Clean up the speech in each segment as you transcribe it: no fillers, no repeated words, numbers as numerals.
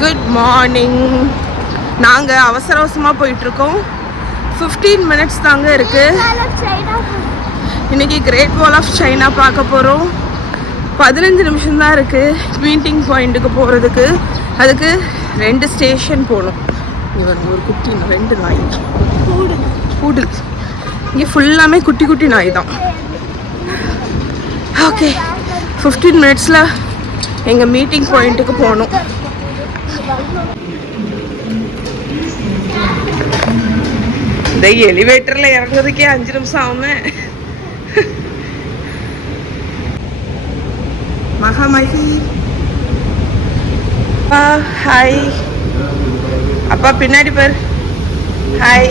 Good morning. நாங்கள் அவசர அவசரமாக போயிட்டுருக்கோம். 15 மினிட்ஸ் தாங்க இருக்குது. இன்றைக்கி கிரேட் வால் ஆஃப் சைனா பார்க்க போகிறோம். 15 நிமிஷம் தான் இருக்குது மீட்டிங் பாயிண்ட்டுக்கு போகிறதுக்கு. அதுக்கு 2 ஸ்டேஷன் போகணும். இவர் ஒரு குட்டி 2 நாய் கூடு. இங்கே ஃபுல்லாமே குட்டி குட்டி நாய் தான். ஓகே, 15 மினிட்ஸில் எங்கள் மீட்டிங் பாயிண்ட்டுக்கு போகணும். இந்த எலிவேட்டரில் இறங்குறதுக்கே 5 நிமிஷம் ஆகுமே. மகாமகி ஹாய். அப்பா பின்னாடி பாரு. ஹாய்.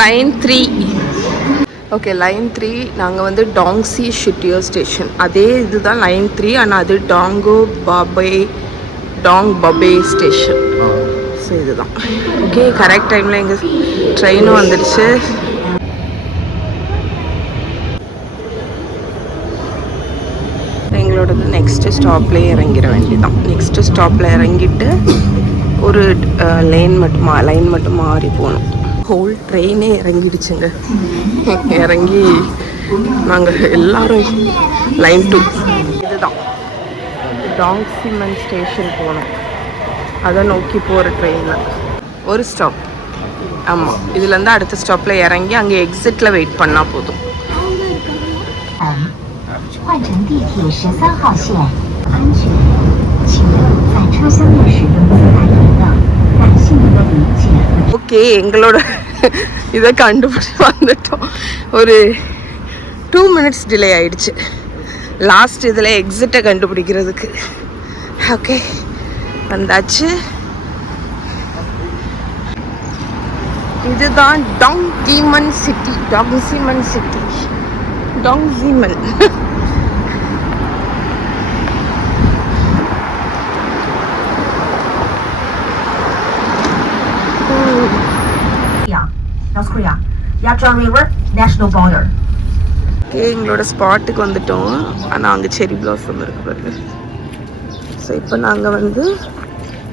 லைன் 3. ஓகே, லைன் 3 நாங்கள் வந்து டாங்ஸி ஷிட்டியோ ஸ்டேஷன். அதே இதுதான் லைன் 3, ஆனால் அது டாங் பபே ஸ்டேஷன். ஸோ இதுதான். ஓகே, கரெக்ட் டைமில் எங்கள் ட்ரெயினும் வந்துடுச்சு. எங்களோடது நெக்ஸ்ட்டு ஸ்டாப்லேயே இறங்கிட வேண்டியதான். நெக்ஸ்ட்டு ஸ்டாப்பில் இறங்கிட்டு ஒரு லைன் மட்டும் மாறி போகணும். ஹோல் ட்ரெயினே இறங்கிடுச்சுங்க. இறங்கி நாங்கள் எல்லாரும் லைன் 2 இதுதான் டாங்ஸிமன் ஸ்டேஷன் போனோம். அதை நோக்கி போகிற ட்ரெயினில் ஒரு ஸ்டாப். ஆமாம், இதுலேருந்து அடுத்த ஸ்டாப்பில் இறங்கி அங்கே எக்ஸிட்டில் வெயிட் பண்ணால் போதும். ஓகே, எங்களோட இதை கண்டுபிடி வந்துட்டோம். ஒரு 2 மினிட்ஸ் டிலே ஆயிடுச்சு லாஸ்ட் இதில் எக்ஸிட்டை கண்டுபிடிக்கிறதுக்கு. ஓகே, வந்தாச்சு. இதுதான் டாங்ஸிமன் city. North Korea, Yachong River, national border. Okay, எங்களோட ஸ்பாட்டுக்கு வந்துட்டோம். ஆனால் அங்கே செரி பிளாசம் இருக்கு பாருங்க. ஸோ இப்போ நாங்கள் வந்து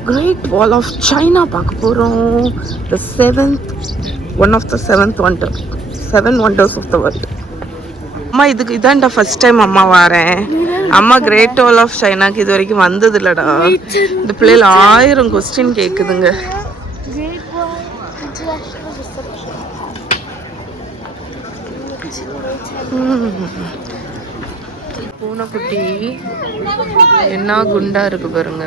கிரேட் வால் ஆஃப் சைனா பார்க்க போகிறோம். த 7th wonder, 7 wonders of the world. அம்மா, இதான்டா ஃபர்ஸ்ட் டைம் அம்மா வரேன். அம்மா கிரேட் வால் ஆஃப் சைனாக்கு இது வரைக்கும் வந்தது இல்லைடா. இந்த பிள்ளைகள் 1000 கொஸ்டின் கேட்குதுங்க. பூனைக்குட்டி என்ன குண்டா இருக்கு பாருங்க.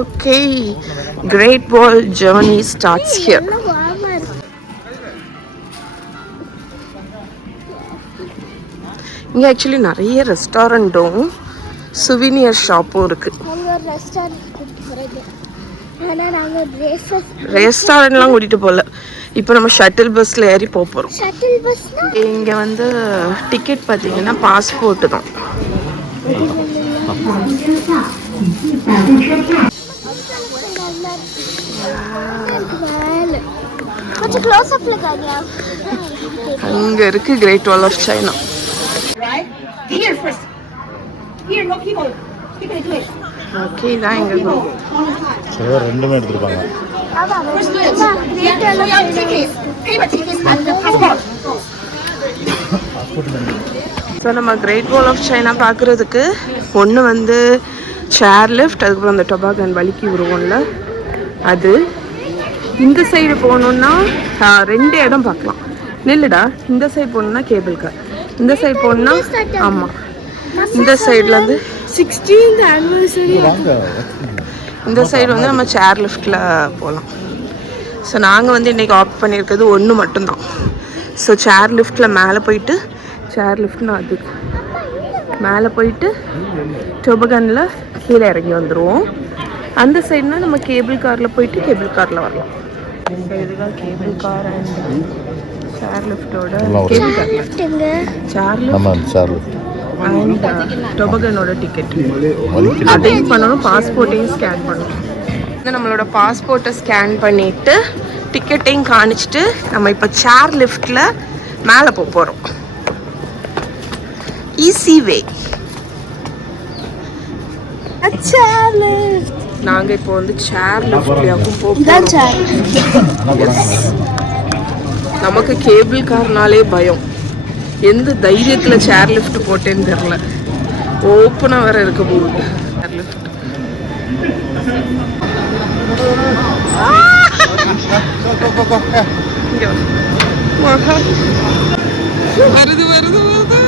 Okay, Great Wall journey starts here. இங்கே ஆக்சுவலி நிறைய ரெஸ்டாரண்ட்டும் சுவினியர் ஷாப்பும் இருக்கு. ரெஸ்டாரண்ட்லாம் கூட்டிட்டு போகல. இப்போ நம்ம ஷட்டில் பஸ்ல ஏறி போகிறோம். இங்கே வந்து டிக்கெட் பார்த்தீங்கன்னா பாஸ்போர்ட்டு தான். அங்கே இருக்கு Great Wall of China. Okay, இதான் எங்க ரெண்டுமே எடுத்துருப்பாங்க. ஸோ நம்ம கிரேட் வால் ஆஃப் சைனா பார்க்குறதுக்கு ஒன்று வந்து சேர் லிஃப்ட், அதுக்கப்புறம் அந்த டொபாகன் வலிக்கி விடுவோம்ல அது. இந்த சைடு போகணுன்னா 2 இடம் பார்க்கலாம். நில்லுடா, இந்த சைடு போகணுன்னா கேபிள் கார், இந்த சைடு போகணுன்னா ஆமாம் இந்த சைட்லேருந்து 16th anniversary. இந்த சைடு வந்து நம்ம சேர் லிஃப்டில் போகலாம். ஸோ நாங்கள் வந்து இன்றைக்கி ஆப்ட் பண்ணியிருக்கிறது 1 மட்டும்தான். ஸோ சேர் லிஃப்டில் மேலே போயிட்டு, சேர் லிஃப்ட்னா அதுக்கு மேலே போயிட்டு டொபகனில் கீழே இறங்கி வந்துடுவோம். அந்த சைடுனா நம்ம கேபிள் காரில் போயிட்டு கேபிள் காரில் வரலாம். ஸோ இதுதான் கேபிள் கார் அண்ட் சேர் லிஃப்டோட cable car chair lift and டொபகனோட டிக்கெட். அதையும் பண்ணணும், பாஸ்போர்ட்டையும் ஸ்கேன் பண்ணணும். நம்மளோட பாஸ்போர்ட்டை ஸ்கேன் பண்ணிவிட்டு டிக்கெட்டையும் காணிச்சிட்டு நம்ம இப்போ சேர் லிஃப்டில் மேலே போக போகிறோம். Easy way. நாங்கள் இப்போ வந்து சேர் லிஃப்ட்லையாக்கும் போகிறோம். நமக்கு கேபிள் கார்னாலே பயம். எந்த தைரியத்தில் சேர் லிஃப்ட் போட்டேன்னு தெரில. ஓப்பனாக வேற இருக்க போகுது சேர் லிஃப்ட். வருது வருது வருது.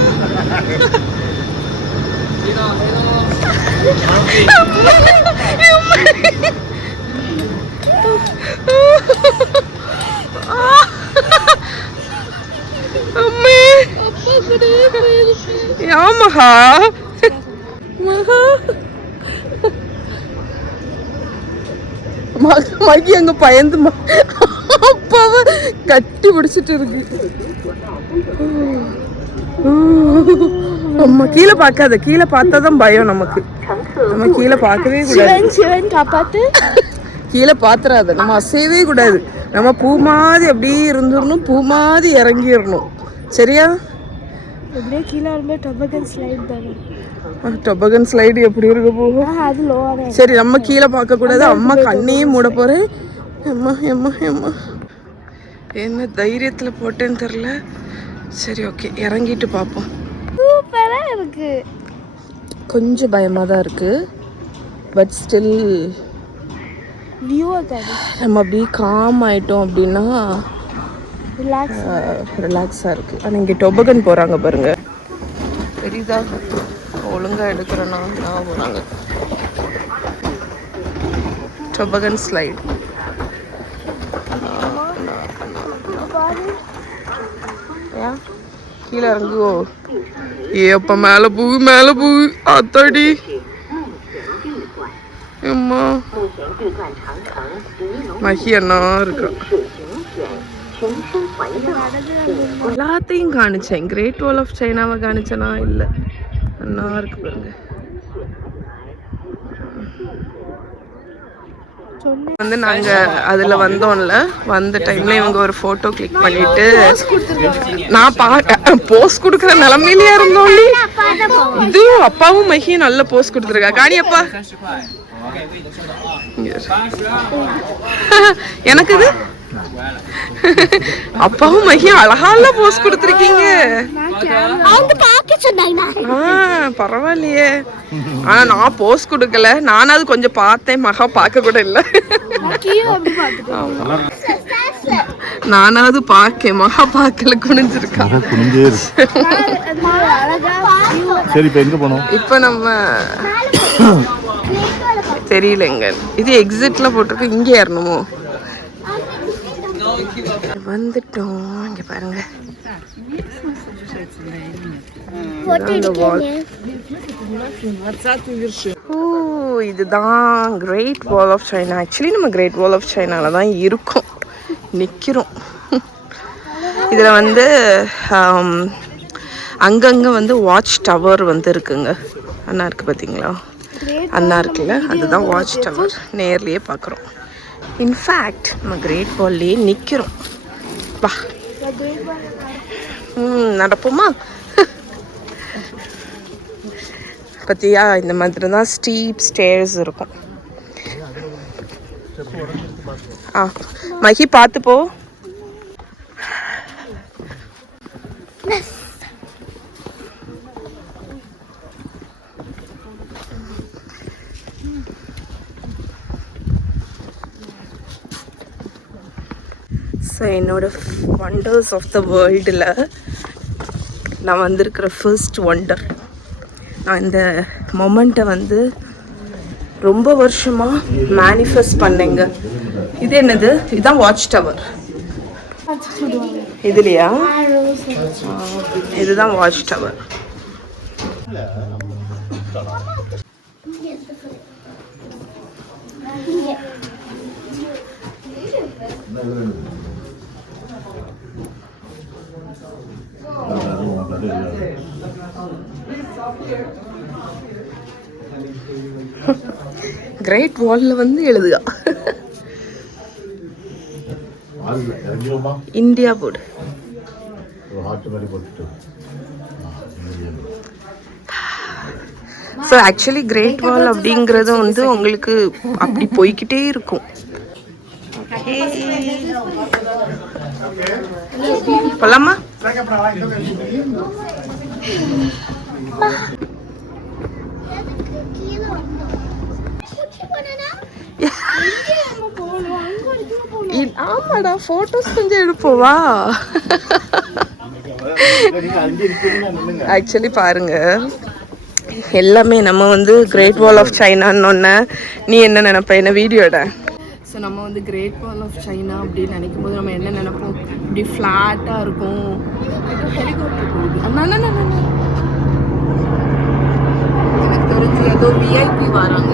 மகா மகி அங்க பயந்து அப்பாவை கட்டி பிடிச்சிட்டு இருக்கு. அம்மா கீழே பார்க்காத, கீழே பார்த்தாதான் பயம் நமக்கு. நம்ம கீழே பார்க்கவே கூடாது. கீழே பாத்துறாத, நம்ம அசையவே கூடாது. நம்ம பூ மாதிரி அப்படியே இருந்துடணும், பூ மாதிரி இறங்கிடணும். சரியா? டொபகன் ஸ்லைடு எப்படி இருக்க போகும்? சரி, நம்ம கீழே பார்க்க கூடாது. அம்மா கண்ணையும் மூட போறேன். அம்மா அம்மா அம்மா என்ன தைரியத்தில் போட்டேன்னு தெரில. சரி, ஓகே, இறங்கிட்டு பார்ப்போம். சூப்பராக இருக்கு. கொஞ்சம் பயமாக தான் இருக்கு, பட் ஸ்டில் நம்ம அப்படியே காம் ஆயிட்டோம் அப்படின்னா ரிலாக்ஸாக இருக்கு. ஆனால் இங்கே டொபகன் போகிறாங்க பாருங்க, தெரியுதா? ஒழுங்காக எடுக்கிறேன்னா நான் போகிறாங்க. டொபகன் ஸ்லைடு. கீழே இறங்குவோ? ஏப்ப மேலே போகு, மேலே போகு. அத்தாடி அம்மா, மகி அண்ணா இருக்கா. எல்லாத்தையும் காணிச்சேன். Great Wall of சைனாவை காணிச்சேனா? இல்லை, அண்ணா இருக்கு பாருங்க. வந்து நாங்க அதுல வந்தோம்ல, வந்த டைம்ல இவங்க ஒரு போட்டோ கிளிக் பண்ணிட்டு நான் போஸ்ட் கொடுக்குற நிலைமையிலயா இருந்தோம். இது அப்பாவும் மகியும் நல்ல போஸ்ட் கொடுத்துருக்கா. காணி அப்பா எனக்கு இது அப்பாவும் மகியும் அழகால போஸ்ட் கொடுத்துருக்கீங்க. பரவாயில்லையே. ஆனா நான் போஸ்ட் கொடுக்கல, நானாவது கொஞ்சம் பார்த்தேன். மகா பார்க்க கூட இல்ல. நானாவது பார்க்க, மகா பார்க்கல, குனிஞ்சிருக்கா. சரி, இப்ப எங்க போனோம்? இப்ப நம்ம தெரியலங்க, இது எக்ஸிட்ல போட்டிருக்கு. இங்கே ஏறணுமோ? வந்துட்டோம். இங்க பாருங்க, இதுதான் Great Wall of China. Actually நம்ம கிரேட் வால் ஆஃப் சைனால தான் இருக்கோம், நிற்கிறோம். இதில் வந்து அங்கங்கே வந்து வாட்ச் டவர் வந்து இருக்குங்க. அண்ணா இருக்குது பார்த்தீங்களா? அண்ணா இருக்குல்ல, அதுதான் வாட்ச் டவர். நேர்லேயே பார்க்குறோம். இன்ஃபேக்ட் நம்ம கிரேட் வால்லையே நிற்கிறோம். வா, நடப்போமா? பத்தியா, இந்த மாதிரி தான் ஸ்டீப் ஸ்டேர்ஸ் இருக்கும். மகி பார்த்து போ. ஸோ என்னோட வண்டர்ஸ் ஆஃப் த வேர்ல்டில் நான் வந்திருக்கிற ஃபர்ஸ்ட் ஒண்டர். நான் இந்த மொமெண்ட்டை வந்து ரொம்ப வருஷமாக மேனிஃபெஸ்ட் பண்ணேங்க. இது என்னது? இதுதான் வாட்ச் டவர். இதுலையா? இதுதான் வாட்ச் டவர். கிரேட் வால்ல வந்து எழுதுகா. இறங்கிடுமா? India board. ஒரு ஹார்ட் மாதிரி போட்டுட்டு. ஸோ ஆக்சுவலி கிரேட் வால் அப்படிங்கிறது வந்து உங்களுக்கு அப்படி போய்கிட்டே இருக்கும். போலாமா? ஆமாடா, போட்டோஸ் கொஞ்சம் எடுப்போவா? ஆக்சுவலி பாருங்க, எல்லாமே நம்ம வந்து கிரேட் வால் ஆஃப் சைனான்னு நீ என்ன நினைப்ப? என்ன வீடியோட? ஸோ நம்ம வந்து கிரேட் வால் ஆஃப் சைனா அப்படின்னு நினைக்கும் போது நம்ம என்ன நினைப்போம்? இப்படி ஃப்ளாட்டாக இருக்கும். ஹெலிகாப்டர் போகுது. எனக்கு தெரிஞ்சு ஏதோ விஐபி வராங்க.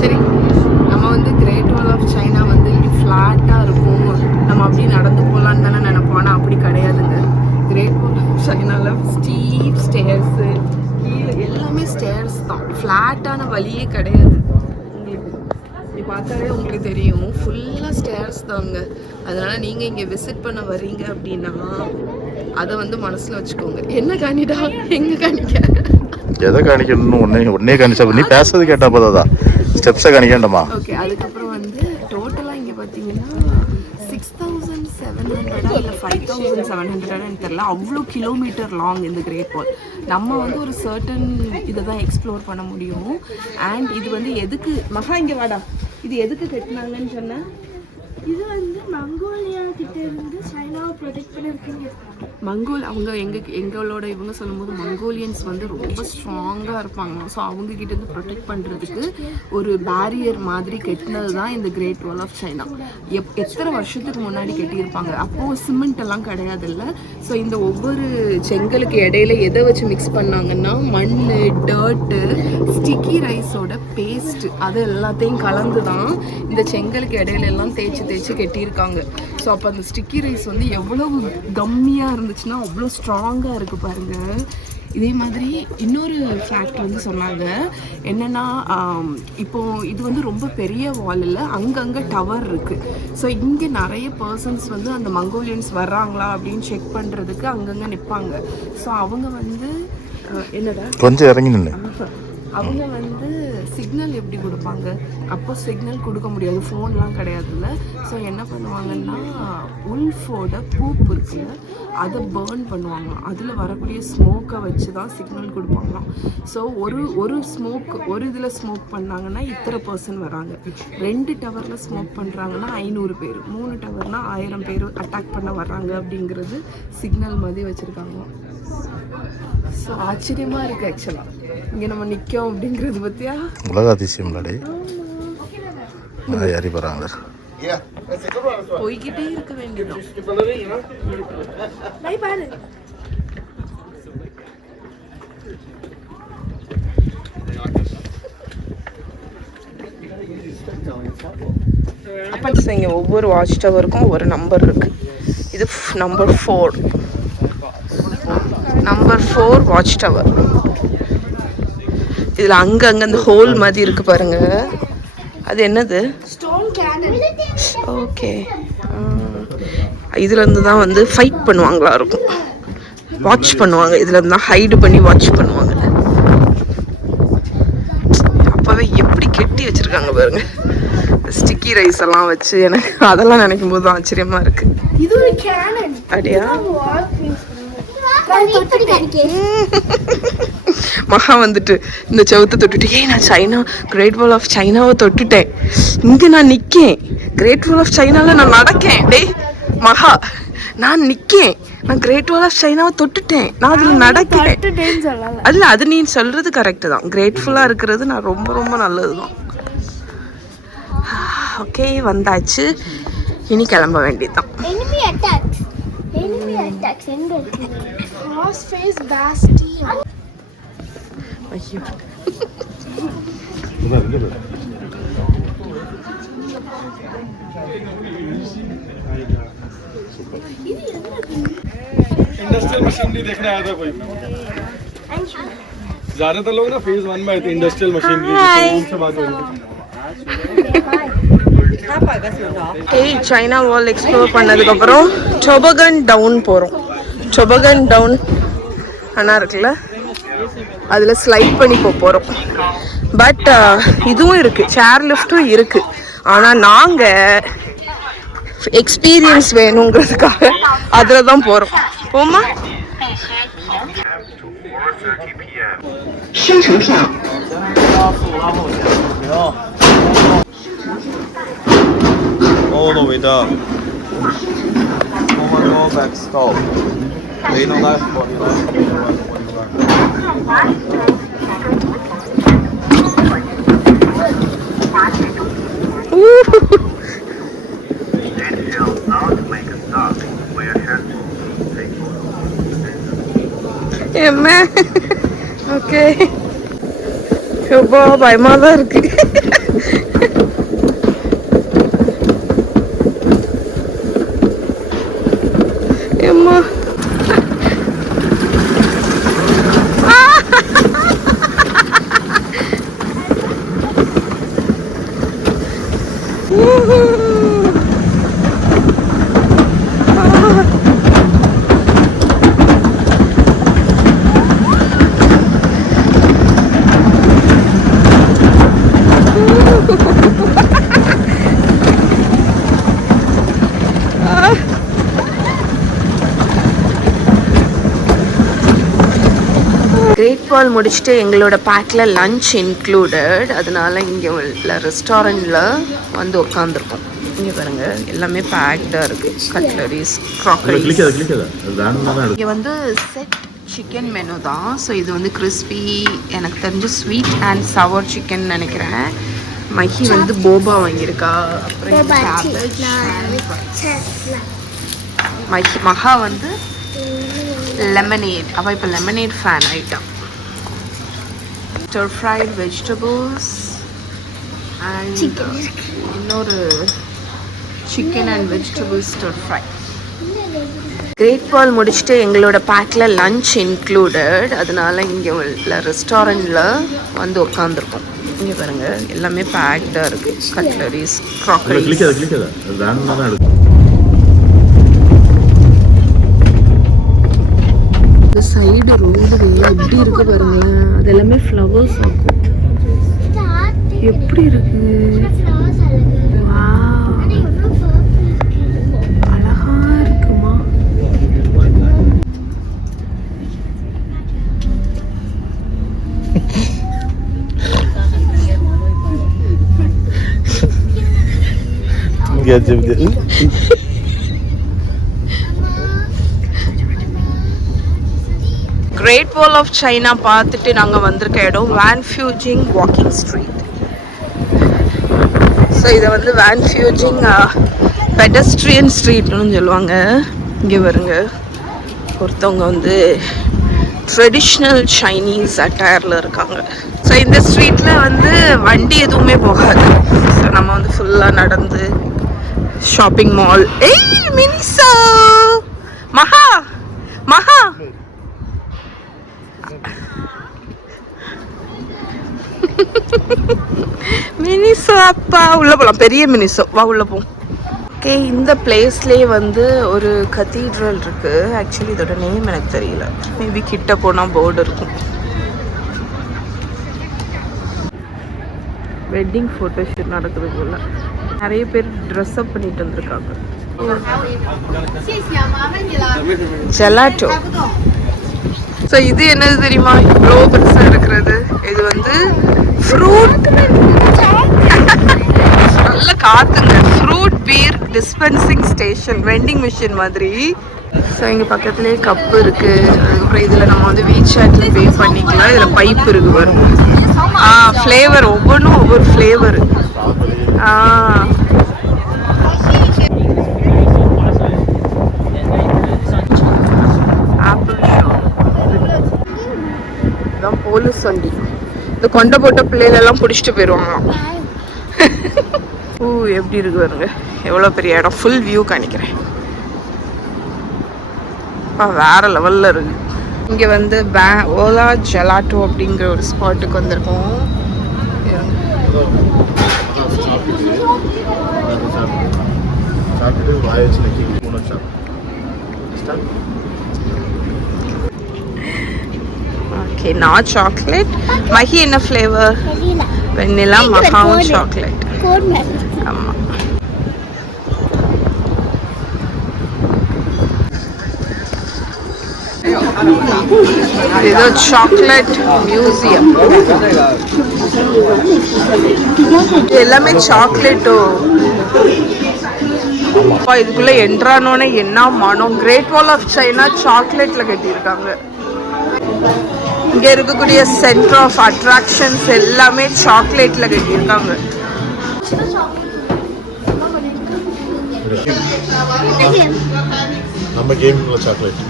சரி, நம்ம வந்து கிரேட் வால் ஆஃப் சைனா வந்து இப்படி ஃப்ளாட்டாக இருக்கும், நம்ம அப்படி நடந்து போகலான்னு தானே நினைப்போம். ஆனால் அப்படி கிடையாதுங்க. கிரேட் வால் ஆஃப் சைனாவில் ஸ்டீப் ஸ்டேர்ஸு, கீழே எல்லாமே ஸ்டேர்ஸ் தான். ஃப்ளாட்டான வழியே கிடையாது. உங்களுக்கு பார்த்தாலே உங்களுக்கு தெரியும், ஃபுல்லாக ஸ்டேர்ஸ் தாங்க. அதனால் நீங்கள் இங்கே விசிட் பண்ண வர்றீங்க அப்படின்னா அதை வந்து மனசில் வச்சுக்கோங்க. என்ன காணிடா? எங்கே காணிக்க? எதை காணிக்கணும்னு ஒன்னே காணிச்சா நீ பேசுறது கேட்டா போதாதான் ஸ்டெப்ஸை காணிக்கண்டமா? ஓகே. அதுக்கப்புறம் வந்து டோட்டலாக இங்கே பார்த்தீங்கன்னா 6,700 இல்லை 5,700 தெரியல, அவ்வளோ கிலோமீட்டர் லாங் இந்த கிரேட் வால். நம்ம வந்து ஒரு சர்டன் இதை தான் எக்ஸ்ப்ளோர் பண்ண முடியும். அண்ட் இது வந்து எதுக்கு மகா இங்கே வாடா, இது எதுக்கு கட்டினாங்கன்னு சொன்னேன்? இது வந்து மங்கோலியா கிட்ட இருந்து சைனாவை ப்ரொடெக்ட் பண்ணிருக்கீங்க. அவங்க எங்களோட இவங்க சொல்லும்போது மங்கோலியன்ஸ் வந்து ரொம்ப ஸ்ட்ராங்காக இருப்பாங்க. ஸோ அவங்க கிட்ட இருந்து ப்ரொடெக்ட் பண்ணுறதுக்கு ஒரு பேரியர் மாதிரி கட்டினது தான் இந்த கிரேட் வால் ஆஃப் சைனா. எத்தனை வருஷத்துக்கு முன்னாடி கட்டியிருப்பாங்க? அப்போது சிமெண்ட் எல்லாம் கிடையாது இல்லை. ஸோ இந்த ஒவ்வொரு செங்கலுக்கு இடையில எதை வச்சு மிக்ஸ் பண்ணாங்கன்னா மண், டர்ட்டு, ஸ்டிக்கி ரைஸோட பேஸ்ட், அது எல்லாத்தையும் கலந்து தான் இந்த செங்கலுக்கு இடையில எல்லாம் தேய்ச்சி கட்டியிருக்காங்க. ஸோ அப்போ அந்த ஸ்டிக்கி ரைஸ் வந்து எவ்வளவு கம்மியாக இருந்துச்சுன்னா அவ்வளோ ஸ்ட்ராங்காக இருக்குது பாருங்கள். இதே மாதிரி இன்னொரு ஃபேக்ட் வந்து சொன்னாங்க என்னென்னா, இப்போது இது வந்து ரொம்ப பெரிய வால் இல்லை, அங்கங்கே டவர் இருக்குது. ஸோ இங்கே நிறைய பர்சன்ஸ் வந்து அந்த மங்கோலியன்ஸ் வர்றாங்களா அப்படின்னு செக் பண்ணுறதுக்கு அங்கங்கே நிற்பாங்க. ஸோ அவங்க வந்து என்னடா கொஞ்சம் இறங்கி நின்று அவங்க வந்து சிக்னல் எப்படி கொடுப்பாங்க? அப்போ சிக்னல் கொடுக்க முடியாது, ஃபோன்லாம் கிடையாதுல்ல. ஸோ என்ன பண்ணுவாங்கன்னா, உல்ஃபோட பூப் இருக்குல்ல, அதை பேர்ன் பண்ணுவாங்க. அதில் வரக்கூடிய ஸ்மோக்கை வச்சு தான் சிக்னல் கொடுப்பாங்களாம். ஸோ ஒரு இதில் ஸ்மோக் பண்ணாங்கன்னா இத்தனை பர்சன் வராங்க. 2 டவரில் ஸ்மோக் பண்ணுறாங்கன்னா 500 பேர், 3 டவர்னால் 1000 பேர் அட்டாக் பண்ண வர்றாங்க அப்படிங்கிறது சிக்னல் மாதிரி வச்சுருக்காங்க. ஸோ ஆச்சரியமாக இருக்குது ஆக்சுவலாக இங்கே நம்ம நிற்கும் அப்படிங்கிறது பற்றியா? உலக அதிசயம் இல்லாடே யாரி போகிறாங்க. போய்கிட்டே இருக்க வேண்டியது. இங்கே ஒவ்வொரு வாட்ச் டவருக்கும் ஒவ்வொரு நம்பர் இருக்கு. இது நம்பர் 4 வாட்ச் டவர். இதில் அங்கங்கே அந்த ஹோல் மாதிரி இருக்கு பாருங்க, அது என்னது? ஓகே, இதுலேருந்து தான் வந்து ஃபைட் பண்ணுவாங்களா இருக்கும், வாட்ச் பண்ணுவாங்க. இதுலேருந்து தான் ஹைடு பண்ணி வாட்ச் பண்ணுவாங்க. அப்போவே எப்படி கெட்டி வச்சுருக்காங்க பாருங்க, ஸ்டிக்கி ரைஸ் எல்லாம் வச்சு. எனக்கு அதெல்லாம் நினைக்கும் போது தான் ஆச்சரியமா இருக்கு. இது ஒரு கேனன். அப்படியா? மகா வந்துட்டு இந்த செவத்தை தொட்டுட்டு, நான் சைனா கிரேட் வால் ஆஃப் சைனாவை தொட்டுட்டேன், இங்கே நான் நிற்கேன், கிரேட் வால் ஆஃப் சைனாவில் நான் நடக்கேன். டேய் மகா, நான் நிற்கேன், நான் கிரேட் வால் ஆஃப் சைனாவை தொட்டுட்டேன், நான் அதில் நடக்கிறேன். அதில் அது நீ சொல்கிறது கரெக்டு தான், கிரேட்ஃபுல்லாக இருக்கிறது நான் ரொம்ப ரொம்ப நல்லது தான். ஓகே, வந்தாச்சு, இனி கிளம்ப வேண்டியதுதான். ஐயோ, इंडस्ट्रियल मशीनरी देखने आया था कोई? ज्यादातर लोग ना फेज 1 में आए थे इंडस्ट्रियल मशीनरी, उनसे बात हो रही थी. சைனா வால் எக்ஸ்ப்ளோர் பண்ணதுக்கப்புறம் டொபகன் டவுன் போகிறோம். டொபகன் டவுன் ஆனால் இருக்குல்ல, அதில் ஸ்லைட் பண்ணி போகிறோம். பட் இதுவும் இருக்குது, சேர் லிஃப்ட்டும் இருக்குது. ஆனால் நாங்கள் எக்ஸ்பீரியன்ஸ் வேணுங்கிறதுக்காக அதில் தான் போகிறோம். போமா? All the way down. One more back stop. Lane on left, body left, என்ன? ஓகே, ரொம்ப பயமாக தான் இருக்கு. அம்மா கிரேட் வால் முடிச்சுட்டு எங்களோட பேக்கில் லன்ச் இன்க்ளூடட். அதனால இங்கே உள்ள ரெஸ்டாரண்ட்டில் வந்து உட்காந்துருக்கோம். இங்கே பாருங்கள், எல்லாமே பேக்டாக இருக்குது. கட்லரிஸ், க்ராக்கரிஸ். இங்கே வந்து செட் சிக்கன் மெனு தான். ஸோ இது வந்து கிறிஸ்பி, எனக்கு தெரிஞ்சு ஸ்வீட் அண்ட் சவர் சிக்கன் நினைக்கிறேன். மஹி வந்து போபா வாங்கியிருக்கா. அப்புறம் மஹா வந்து லெமனேட். அவள் இப்போ லெமனேட் ஃபேன் ஆகிட்டான். ஸ்டர் ஃப்ரைட் வெஜிடபிள்ஸ் அண்ட் இன்னொரு chicken and vegetables stir fry. Great wall முடிச்சுட்டு எங்களோட பேக்கில் லன்ச் இன்க்ளூடட். அதனால இங்கே உள்ள ரெஸ்டாரண்ட்டில் வந்து உட்காந்துருக்கோம். இங்கே பாருங்கள், எல்லாமே பேக்டாக இருக்குது. கட்லரிஸ், க்ராக்கரிஸ். இந்த சைடு ரோடு எப்படி இருக்கு பாருங்களேன். அது எல்லாமே ஃப்ளவர்ஸ் ஆகும். எப்படி இருக்கு, அழகா இருக்குமா. கிரேட் வால் ஆஃப் சைனா பார்த்துட்டு நாங்கள் வந்திருக்க இடம் வேன் ஃபியூஜிங் வாக்கிங் ஸ்ட்ரீட். ஸோ இதை வந்து வேன் ஃபியூஜிங் பெடஸ்ட்ரியன் ஸ்ட்ரீட்னு சொல்லுவாங்க. இங்கே வருங்க, ஒருத்தவங்க வந்து ட்ரெடிஷ்னல் சைனீஸ் அட்டையரில் இருக்காங்க. ஸோ இந்த ஸ்ட்ரீட்டில் வந்து வண்டி எதுவுமே போகாது. ஸோ நம்ம வந்து ஃபுல்லாக நடந்து ஷாப்பிங் மால். ஏய் மினிசோ, மகா மகா, மினிசோ அப்பா, உள்ள போகலாம். பெரிய மினிசோ, வா உள்ள போ. ஓகே, இந்த பிளேஸ்லேயே வந்து ஒரு கத்தீட்ரல் இருக்கு. ஆக்சுவலி இதோட நேம் எனக்கு தெரியல. மேபி கிட்ட போனால் போர்டு இருக்கும். வெட்டிங் ஃபோட்டோஷூட் நடக்குது போல. நிறைய பேர் ட்ரெஸ் அப் பண்ணிட்டு வந்திருக்காங்க. ஜெலாட்டோ. ஸோ இது என்னது தெரியுமா, இவ்வளோ பெருசாக இருக்கிறது? இது வந்து ஃப்ரூட், நல்ல காத்துங்க, fruit beer dispensing station, vending machine மாதிரி. ஸோ இங்கே பக்கத்துலேயே கப்பு இருக்குது. அதுக்கப்புறம் இதில் நம்ம வந்து வீசாட்டில் பே பண்ணிக்கலாம். இதில் பைப் இருக்குது வரும். ஃப்ளேவர், ஒவ்வொன்றும் ஒவ்வொரு ஃப்ளேவரு. போலீஸ் வண்டி. இந்த கொண்டை போட்ட பிள்ளைகளெல்லாம் பிடிச்சிட்டு போயிடுவாங்களாம். எப்படி இருக்கு பாருங்க, எவ்வளோ பெரிய இடம். ஃபுல் வியூ காணிக்கிறேன். வேற லெவலில் இருக்கு. இங்கே வந்து ஓலா ஜெலாட்டோ அப்படிங்கிற ஒரு ஸ்பாட்டுக்கு வந்திருக்கோம். சாப்பிட்டு வாய வச்சு நக்கி மூணு ஸ்டார்ட். ஓகே, நான் சாக்லேட். மஹி என்ன ஃப்ளேவர்? வெண்ணிலா. மகாவும் சாக்லேட். ஆமாம். ஏதோ சாக்லேட் மியூசியம். எல்லாமே சாக்லேட்டோ. இதுக்குள்ள என்ட்ரானோன்னு என்ன மனம். கிரேட் வால் ஆஃப் சைனா சாக்லேட்ல கட்டியிருக்காங்க. இங்க இருக்கக்கூடிய சென்டர் ஆஃப் அட்ராக்ஷன்ஸ் எல்லாமே சாக்லேட்ல கட்டியிருக்காங்க. நம்ம கேம்ல சாக்லேட்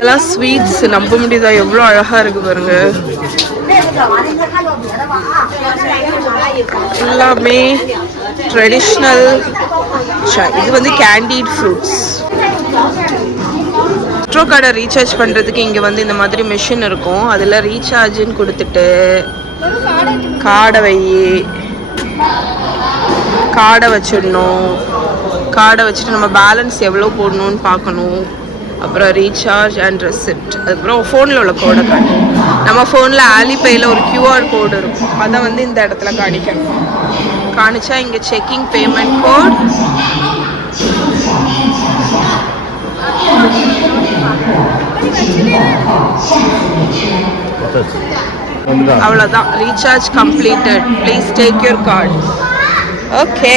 எல்லாம் ஸ்வீட்ஸ். நம்ப முடியுதா எவ்வளோ அழகா இருக்கு பாருங்க. எல்லாமே ட்ரெடிஷ்னல். இது வந்து கேண்டீட் ஃப்ரூட்ஸ். மெட்ரோ கார்டை ரீசார்ஜ் பண்ணுறதுக்கு இங்கே வந்து இந்த மாதிரி மிஷின் இருக்கும். அதில் ரீசார்ஜுன்னு கொடுத்துட்டு கார்டை வச்சிடணும். கார்டை வச்சுட்டு நம்ம பேலன்ஸ் எவ்வளோ போடணும்னு பார்க்கணும். அப்புறம் ரீசார்ஜ் அண்ட் ரெசிப்ட். அதுக்கப்புறம் ஃபோனில் உள்ள கோடை காட்டும். நம்ம ஃபோனில் ஆலிபேயில் ஒரு கியூஆர் கோடு இருக்கும். அதை வந்து இந்த இடத்துல காணிக்கணும். காணிச்சா இங்கே செக்கிங் பேமெண்ட் கோட். அவ்வளோதான். Recharge completed. Please take your card. Okay,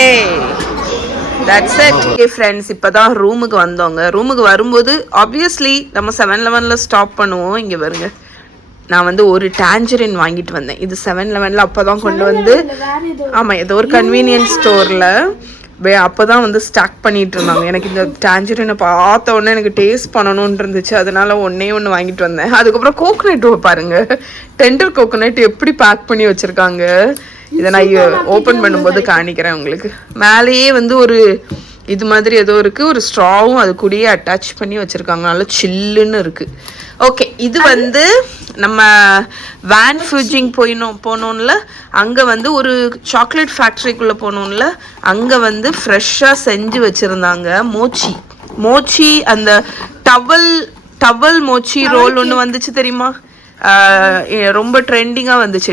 that's it. Okay friends, இப்போ தான் ரூமுக்கு வந்தோங்க. ரூமுக்கு வரும்போது ஆப்வியஸ்லி நம்ம 7-Eleven ஸ்டாப் பண்ணுவோம். இங்கே வருங்க, நான் வந்து ஒரு டேஞ்சரின் வாங்கிட்டு வந்தேன். இது 7-Eleven அப்போ தான் கொண்டு வந்து, ஆமாம், ஏதோ ஒரு கன்வீனியன்ஸ் ஸ்டோரில் அப்போ தான் வந்து ஸ்டாக் பண்ணிட்டு இருந்தாங்க. எனக்கு இந்த டேஞ்சரினை பார்த்த உடனே எனக்கு டேஸ்ட் பண்ணணும்னு இருந்துச்சு. அதனால ஒன்று வாங்கிட்டு வந்தேன். அதுக்கப்புறம் கோகோனட் பாருங்க, டெண்டர் கோகோனட் எப்படி பேக் பண்ணி வச்சுருக்காங்க. இதை நான் ஓப்பன் பண்ணும்போது காணிக்கிறேன் உங்களுக்கு. மேலேயே வந்து ஒரு இது மாதிரி ஏதோ இருக்குது. ஒரு ஸ்ட்ராவும் அது கூடயே அட்டாச் பண்ணி வச்சுருக்காங்க. நல்லா சில்லுன்னு இருக்குது. ஓகே, இது வந்து நம்ம வேன் ஃபியூஜிங் போனோம்ல, அங்கே வந்து ஒரு சாக்லேட் ஃபேக்ட்ரிக்குள்ளே போனோம்ல, அங்கே வந்து ஃப்ரெஷ்ஷாக செஞ்சு வச்சுருந்தாங்க மோச்சி. அந்த டவல் மோச்சி ரோல் ஒன்று வந்துச்சு தெரியுமா? ரொம்ப ட்ரெண்டிங்காக வந்துச்சு.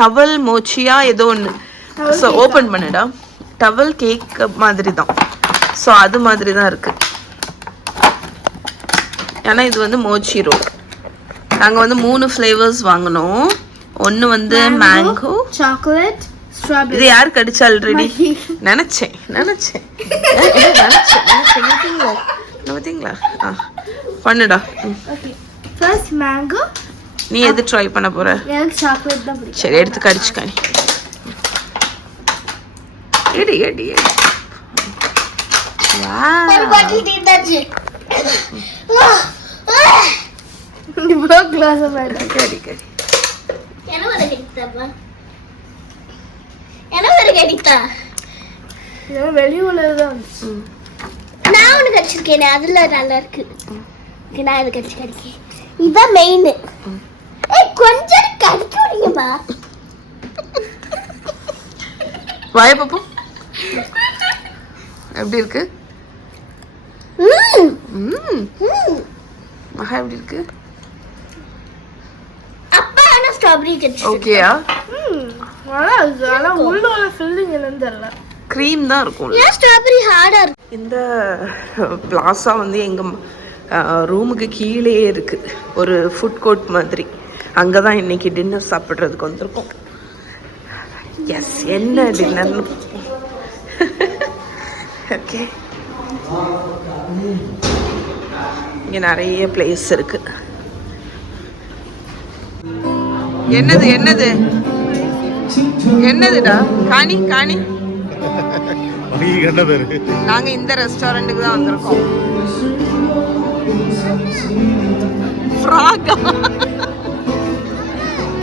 டவல் மோச்சியா ஏதோ ஒன்று. ஸோ ஓப்பன் பண்ணுடா. டவல் கேக் மாதிரி தான். ஸோ அது மாதிரி தான் இருக்குது. ஏன்னா இது வந்து மோச்சி ரோல். நாங்கள் வந்து 3 ஃப்ளேவர்ஸ் வாங்கினோம். ஒன்று வந்து மேங்கோ, சாக்லேட், ஸ்ட்ராபெரி. இது யார் கடிச்சா ஆல்ரெடி? நினச்சேன் பார்த்தீங்களா? பண்ணுடா. First mango. நீ எது ட்ரை பண்ண போற? எனக்கு சாக்லேட் தான் பிடிக்கும். சரி, எடுத்து கடிச்சுக்கானி. எடி ஒரு பாட்டில் தீர்ந்தாச்சு. இவ்வளோ கிளாஸ் ஆயிடும். கடி என்ன ஒரு கடித்தா இது வெளியூர்ல தான். நான் ஒன்று கடிச்சிருக்கேன். அதில் நல்லா இருக்கு. நான் இது கடிச்சிருக்கேன். இதான் மெயின். கொஞ்சம் கடிக்க முடியுமா? வாய பாப்போம் எப்படி இருக்கு. மகா எப்படி இருக்கு? அப்பா ஆனா ஸ்ட்ராபெரி கடிச்சு. ஓகேயா? ஆனா உள்ள ஃபில்லிங் என்னன்னு தெரியல. க்ரீம் தான் இருக்கும். ஏன் ஸ்ட்ராபெரி ஹார்டா இருக்கு? இந்த பிளாசா வந்து எங்க ரூமுக்கு கீழேயே இருக்கு. ஒரு ஃபுட் கோர்ட் மாதிரி. அங்கே தான் இன்னைக்கு டின்னர் சாப்பிட்றதுக்கு வந்திருக்கோம். எஸ், என்ன டின்னர்னு ஓகே. இங்கே நிறைய பிளேஸ் இருக்கு. என்னதுடா? காணி நாங்க இந்த ரெஸ்டாரண்ட்டுக்கு தான் வந்திருக்கோம்.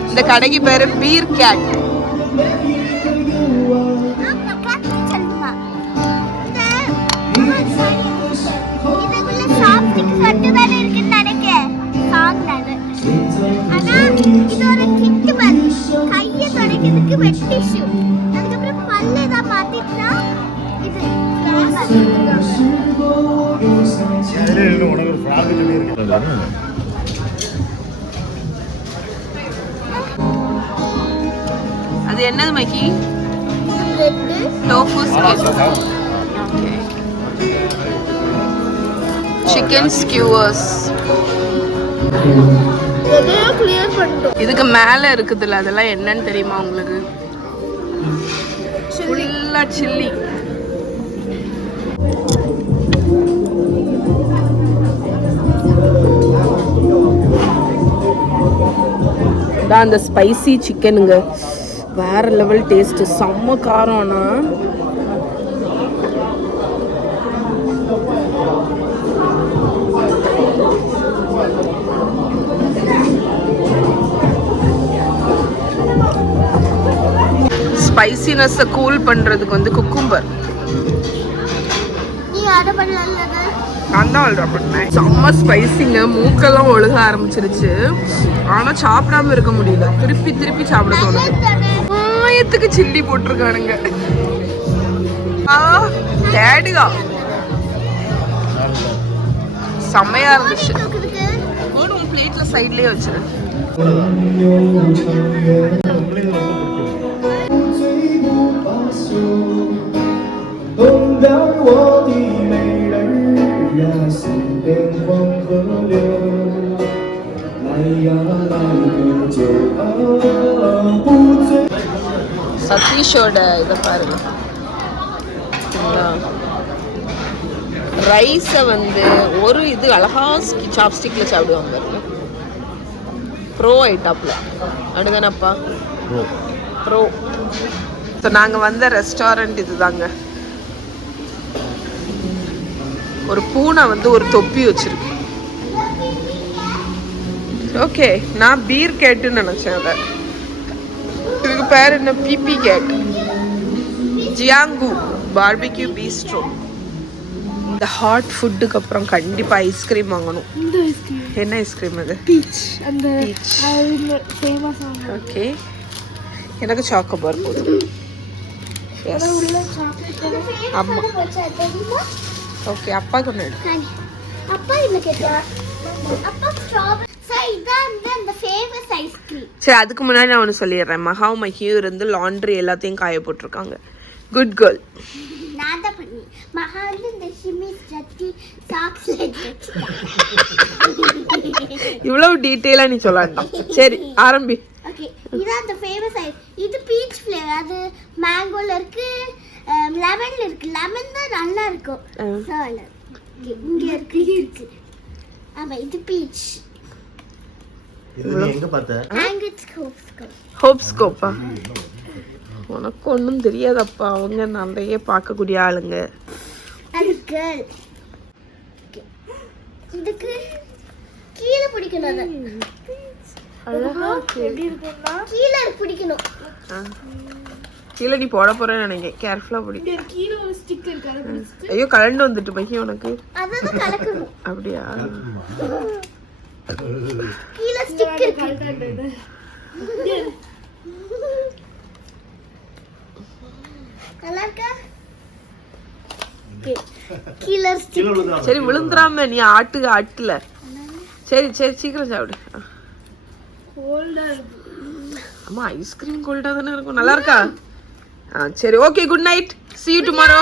இந்த கடைக்கு பேரு பீர் கேட். இது ஒரு கிட் மாதிரி கையை தொடக்கிறதுக்கு வெட் டிஷ்யூ, அதுக்கப்புறம் அது என்னது மைக்கி? ரெண்டு tofu skin. Okay. Chicken skewers. எதையோ கிளியர் பண்ணிட்டோம். இதுக்கு மேல இருக்குதுல்ல, அதெல்லாம் என்னன்னு தெரியுமா உங்களுக்கு? ஃபுல்லா சில்லி. தான் அந்த ஸ்பைசி சிக்கனுங்க, வேற லெவல் டேஸ்ட், செம்ம காரம்னா. ஸ்பைசினஸை கூல் பண்றதுக்கு வந்து குக்கும்பர். நீ ஆர்டர் பண்ணலாம்ல? நான் தான் ஆர்டர் பண்ணேன். செம்ம ஸ்பைசிங்க, மூக்கெல்லாம் ஒழுக ஆரம்பிச்சிருச்சு. ஆனால் சாப்பிடாம இருக்க முடியல, திருப்பி திருப்பி சாப்பிட தோணுது. ஆயத்துக்கு சில்லி போட்டிருக்கானுங்க. டேடிகா செம்மையா இருந்துச்சு. உன் பிளேட்ல சைட்லயே வச்சிரு. சதீஷோட இதை பாருங்க. ரைஸை வந்து ஒரு இது அழகா சாப்ஸ்டிக்ல சாப்பிடுவாங்க. ப்ரோ ஐட்டாப்ல அப்படிதானப்பா? ப்ரோ. ஸோ நாங்கள் வந்த ரெஸ்டாரண்ட் இதுதாங்க. ஒரு பூனை வந்து ஒரு தொப்பி வச்சிருக்கு. ஓகே, நான் பீர் கேட்டுன்னு நினச்சேன். அதை இதுக்கு பேர் என்ன? பிபி கேட். ஜியாங்கு பார்பிக்யூ பீஸ்ட்ரோ. இந்த ஹாட் ஃபுட்டுக்கு அப்புறம் கண்டிப்பாக ஐஸ்கிரீம் வாங்கணும். இந்த ஐஸ்கிரீம். என்ன ஐஸ்கிரீம் அது? பீச். அந்த பீச். ஃபேமஸ் ஆன. ஓகே, எனக்கு சாக்கோபார் போதும். எஸ். உள்ள சாக்லேட். ஆமா. ஓகே, அப்பா கொண்டு அப்பா என்ன கேட்டா? அப்பா ஸ்ட்ராபெரி. சரி, இதான் அந்த ஃபேமஸ் ஐஸ்கிரீம். சரி, அதுக்கு முன்னாடி நான் ஒன்று சொல்லிடுறேன். மகாவும் மைக்கியும் இருந்து லாண்ட்ரி எல்லாத்தையும் காய போட்டிருக்காங்க. Good girl. நான் தான் பண்ணி. மகா வந்து இந்த ஷிமி சட்டி சாக்ஸ் இவ்வளவு டீட்டெயிலாக நீ சொல்லலாம். சரி, ஆரம்பி. ஓகே, இதான் அந்த ஃபேமஸ் ஐஸ். இது பீச் ஃப்ளேவர். அது மேங்கோல இருக்கு, லெமன்ல இருக்கு. லெமன் தான் நல்லா இருக்கும். இங்க இருக்கு. ஆமா, இது பீச். இது நீ எங்க பார்த்த? ஆங்கிட்ஸ் ஹோப்ஸ்கோப். ஹோப்ஸ்கோப்பா? உனக்கு ஒன்றும் தெரியாதப்பா, அவங்க நிறைய பார்க்கக்கூடிய ஆளுங்க. அது கேர்ள். இதுக்கு கீழே பிடிக்கணும். அது அழகா எப்படி இருக்குன்னா கீழே பிடிக்கணும். கீழே நீ போட போறேன்னு நினைக்கிறேன். கேர்ஃபுல்லா பிடி. கீழே ஒரு ஸ்டிக் இருக்கு, அதை பிடிச்சிட்டு ஐயோ, கலண்டு வந்துட்டு பையன் உனக்கு. அதான் கலக்கணும். அப்படியா? கீழே ஸ்டிக் இருக்கு. நல்லா இருக்கா? கீழே ஸ்டிக். சரி, விழுந்துராம நீ ஆட்டுல. சரி சரி, சீக்கிரம் சாப்பிடு. கோல்டா இருக்கு. ஆமா, ஐஸ்கிரீம் கோல்டா தானே இருக்கும். நல்லா இருக்கா? சரி, okay, good night. See you tomorrow.